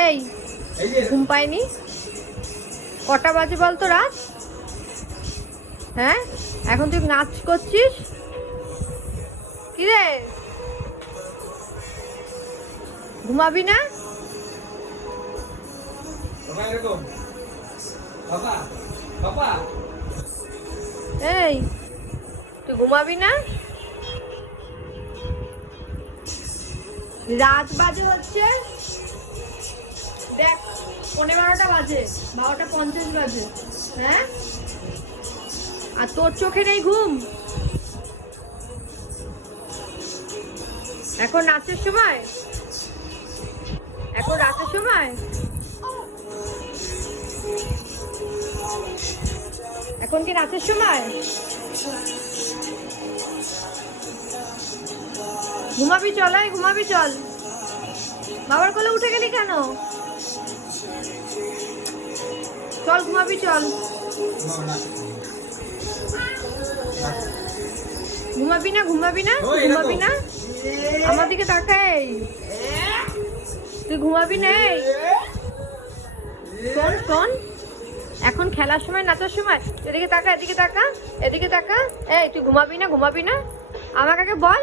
এই, ঘুম পায়নি? কটা বাজে বলতো রাত? হ্যাঁ? এখন তুই নাচ করছিস? কি রে ঘুমাবি না? এই, তুই ঘুমাবি না? রাত বাজে হচ্ছে। পনেরো বারোটা বাজে, বারোটা পঞ্চাশ বাজে। হ্যাঁ? আর তোর চোখে নেই ঘুম? এখন রাতের সময়? এখন রাতের সময়? এখন কি রাতের সময়? ঘুমাবি চল ঘুমাবি চল। বাবার কোলে উঠে গেলি কেন? চল ঘুমাবি চল। ঘুমাবি না ঘুমাবি না। ঘুমাবি না? আমার দিকে তাকাই তুই ঘুমাবি না শোন শোন। এখন খেলার সময় নাচার সময়। এদিকে তাকা এদিকে তাকা এদিকে তাকা। এই তুই ঘুমাবি না ঘুমাবি না? আমাকে বল।